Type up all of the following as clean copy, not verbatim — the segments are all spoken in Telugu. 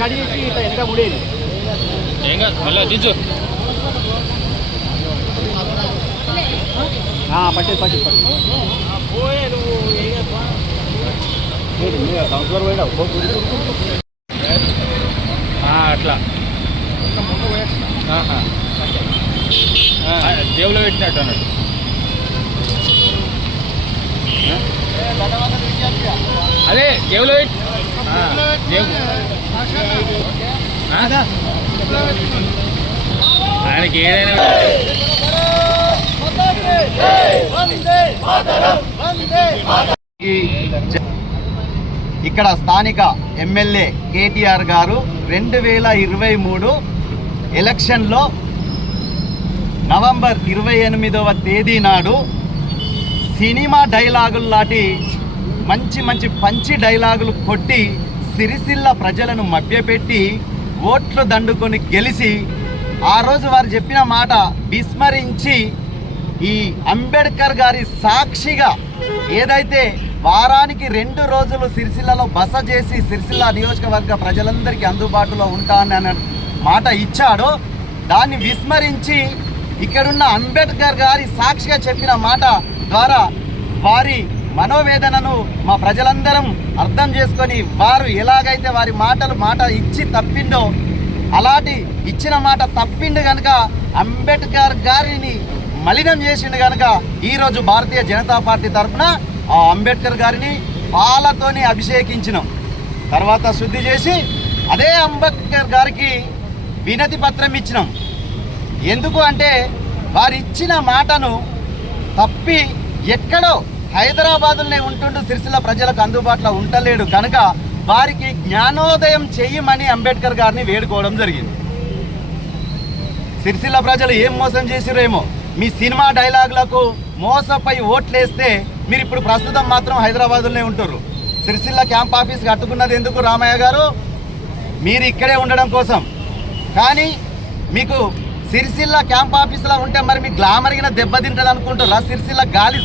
కడిగేసి ఎంత ముడేది ఏం కాదు మళ్ళీ దించు పట్టేది పోయే నువ్వు కౌన్సిలర్ పోయినావు అట్లా జేబులో పెట్టినట్టు అన్నట్టు అదే జేబులో పెట్టి ఆయనకి ఏదైనా ఇక్కడ స్థానిక ఎమ్మెల్యే కేటీఆర్ గారు 2023 ఎలక్షన్లో నవంబర్ 28వ తేదీ నాడు సినిమా డైలాగులు లాంటి మంచి పంచి డైలాగులు కొట్టి సిరిసిల్ల ప్రజలను మభ్యపెట్టి ఓట్లు దండుకొని గెలిచి ఆ రోజు వారు చెప్పిన మాట విస్మరించి ఈ అంబేద్కర్ గారి సాక్షిగా ఏదైతే వారానికి 2 రోజులు సిరిసిల్లలో బస చేసి సిరిసిల్ల నియోజకవర్గ ప్రజలందరికీ అందుబాటులో ఉంటానన్న మాట ఇచ్చాడో దాన్ని విస్మరించి ఇక్కడున్న అంబేద్కర్ గారి సాక్షిగా చెప్పిన మాట ద్వారా వారి మనోవేదనను మా ప్రజలందరం అర్థం చేసుకొని వారు ఎలాగైతే వారి మాట ఇచ్చి తప్పిండో అలాంటి ఇచ్చిన మాట తప్పిండు కనుక అంబేద్కర్ గారిని మలినం చేసిండు కనుక ఈరోజు భారతీయ జనతా పార్టీ తరఫున ఆ అంబేద్కర్ గారిని పాలతోని అభిషేకించినాం. తర్వాత శుద్ధి చేసి అదే అంబేద్కర్ గారికి వినతి పత్రం ఇచ్చినాం. ఎందుకు అంటే వారు ఇచ్చిన మాటను తప్పి ఎక్కడో హైదరాబాదులోనే ఉంటుంటూ సిరిసిల్ల ప్రజలకు అందుబాటులో ఉండలేడు కనుక వారికి జ్ఞానోదయం చేయమని అంబేద్కర్ గారిని వేడుకోవడం జరిగింది. సిరిసిల్ల ప్రజలు ఏం మోసం చేసిరేమో మీ సినిమా డైలాగులకు మోసపోయి ఓట్లేస్తే మీరు ఇప్పుడు ప్రస్తుతం మాత్రం హైదరాబాదులోనే ఉంటారు. సిరిసిల్ల క్యాంప్ ఆఫీస్ కట్టుకున్నది ఎందుకు రామయ్య గారు? మీరు ఇక్కడే ఉండడం కోసం. కానీ మీకు సిరిసిల్ల క్యాంప్ ఆఫీస్లో ఉంటే మరి మీ గ్లామర్గిన దెబ్బతింటుంది అనుకుంటారు. సిరిసిల్ల గాలి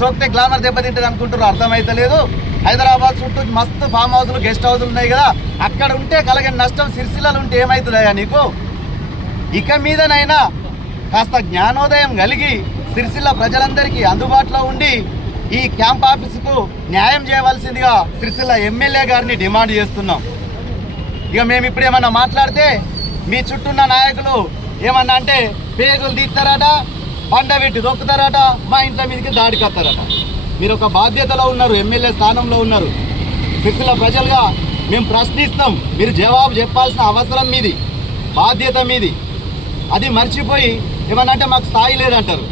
సోకితే గ్లామర్ దెబ్బతింటుంది అనుకుంటారు. అర్థమైతలేదు. హైదరాబాద్ చుట్టూ మస్తు ఫామ్ హౌస్లు గెస్ట్ హౌస్లు ఉన్నాయి కదా, అక్కడ ఉంటే కలిగిన నష్టం సిరిసిల్లలో ఉంటే ఏమవుతుందయ్యా నీకు? ఇక మీదనైనా కాస్త జ్ఞానోదయం కలిగి సిరిసిల్ల ప్రజలందరికీ అందుబాటులో ఉండి ఈ క్యాంప్ ఆఫీసుకు న్యాయం చేయవలసిందిగా సిరిసిల్ల ఎమ్మెల్యే గారిని డిమాండ్ చేస్తున్నాం. ఇక మేము ఇప్పుడు ఏమన్నా మాట్లాడితే మీ చుట్టూన్న నాయకులు ఏమన్నా అంటే పేగులు తీస్తారట, పండబెట్టి దొక్కుతారట, మా ఇంట్లో మీదకి దాడికి వస్తారట. మీరు ఒక బాధ్యతలో ఉన్నారు, ఎమ్మెల్యే స్థానంలో ఉన్నారు. సిరిసిల్ల ప్రజలుగా మేము ప్రశ్నిస్తాం. మీరు జవాబు చెప్పాల్సిన అవసరం మీది, బాధ్యత మీది. అది మర్చిపోయి ఏమన్నా అంటే మాకు స్థాయి లేదంటారు.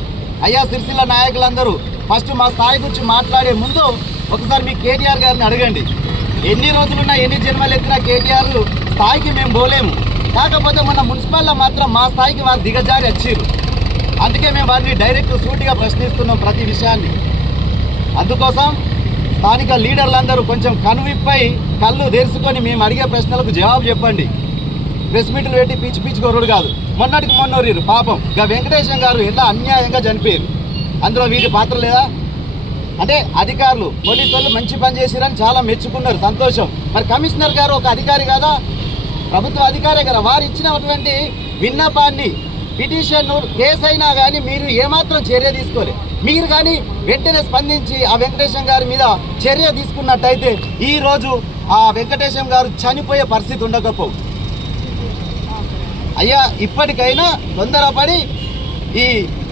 అయ్యా సిరిసిల్ల నాయకులందరూ ఫస్ట్ మా స్థాయి గురించి మాట్లాడే ముందు ఒకసారి మీ కేటీఆర్ గారిని అడగండి. ఎన్ని రోజులున్నా ఎన్ని జన్మలు ఎత్తినా కేటీఆర్ స్థాయికి మేము పోలేము. కాకపోతే మన మున్సిపల్లో మాత్రం మా స్థాయికి వారు దిగజారి వచ్చారు. అందుకే మేము వారిని డైరెక్ట్ సూటిగా ప్రశ్నిస్తున్నాం ప్రతి విషయాన్ని. అందుకోసం స్థానిక లీడర్లందరూ కొంచెం కనువిప్పై కళ్ళు తెరుచుకొని మేము అడిగే ప్రశ్నలకు జవాబు చెప్పండి. ప్రెస్ మీట్లు పెట్టి పిచ్చి కొరుడు కాదు. మొన్నటికి మొన్నోరు పాపం ఇక వెంకటేశం గారు ఎలా అన్యాయంగా చనిపోయారు. అందులో వీరి పాత్ర లేదా? అంటే అధికారులు పోలీసు వాళ్ళు మంచి పని చేసిరని చాలా మెచ్చుకున్నారు, సంతోషం. మరి కమిషనర్ గారు ఒక అధికారి కదా, ప్రభుత్వ అధికారే కదా. వారు ఇచ్చినటువంటి విన్నపాన్ని పిటిషన్ కేసు అయినా కానీ మీరు ఏమాత్రం చర్య తీసుకోలేదు. మీరు కానీ వెంటనే స్పందించి ఆ వెంకటేశం గారి మీద చర్య తీసుకున్నట్టయితే ఈరోజు ఆ వెంకటేశం గారు చనిపోయే పరిస్థితి ఉండకపో. అయ్యా ఇప్పటికైనా తొందరపడి ఈ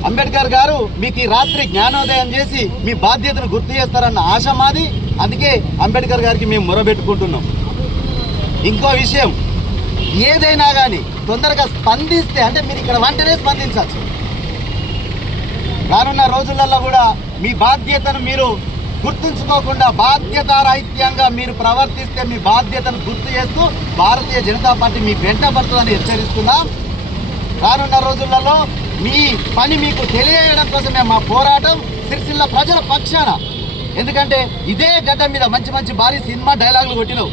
అంబేద్కర్ గారు మీకు ఈ రాత్రి జ్ఞానోదయం చేసి మీ బాధ్యతను గుర్తు చేస్తారన్న ఆశ మాది. అందుకే అంబేద్కర్ గారికి మేము మొరబెట్టుకుంటున్నాం. ఇంకో విషయం, ఏదైనా కానీ తొందరగా స్పందిస్తే అంటే మీరు ఇక్కడ వెంటనే స్పందించవచ్చు. రానున్న రోజులలో కూడా మీ బాధ్యతను మీరు గుర్తుంచుకోకుండా బాధ్యతారాహిత్యంగా మీరు ప్రవర్తిస్తే మీ బాధ్యతను గుర్తు చేస్తూ భారతీయ జనతా పార్టీ మీ వెంట పడుతుందని హెచ్చరిస్తున్నాం. రానున్న రోజులలో మీ పని మీకు తెలియజేయడం కోసమే మా పోరాటం సిరిసిల్ల ప్రజల పక్షాన. ఎందుకంటే ఇదే గడ్డ మీద మంచి మంచి భారీ సినిమా డైలాగులు కొట్టినవు,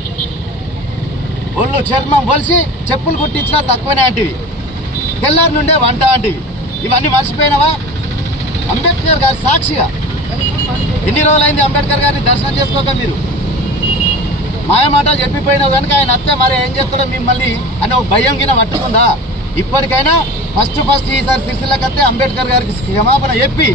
ఒళ్ళు చర్మం వలిసి చెప్పులు కుట్టించినా తక్కువనే అంటివి, తెల్లారి నుండే వంట అంటివి. ఇవన్నీ మర్చిపోయినావా? అంబేద్కర్ గారి సాక్షిగా ఎన్ని రోజులైంది అంబేద్కర్ గారిని దర్శనం చేసుకోక? మీరు మాయమాటలు చెప్పిపోయినావు కనుక ఆయన అత్తే మరి ఏం చేస్తాడో మిమ్మల్ని అని ఒక భయం కింద పట్టుకుందా? ఇప్పటికైనా ఫస్ట్ ఈసారి సిరిసిల్లకత్తే అంబేద్కర్ గారికి క్షమాపణ చెప్పి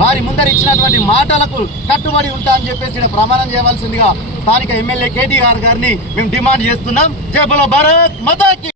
వారి ముందర ఇచ్చినటువంటి మాటలకు కట్టుబడి ఉంటా అని చెప్పేసి ఇక్కడ ప్రమాణం చేయవలసిందిగా స్థానిక ఎమ్మెల్యే కేటీఆర్ గారిని మేము డిమాండ్ చేస్తున్నాం. జై బోలో భారత్ మాతాకి.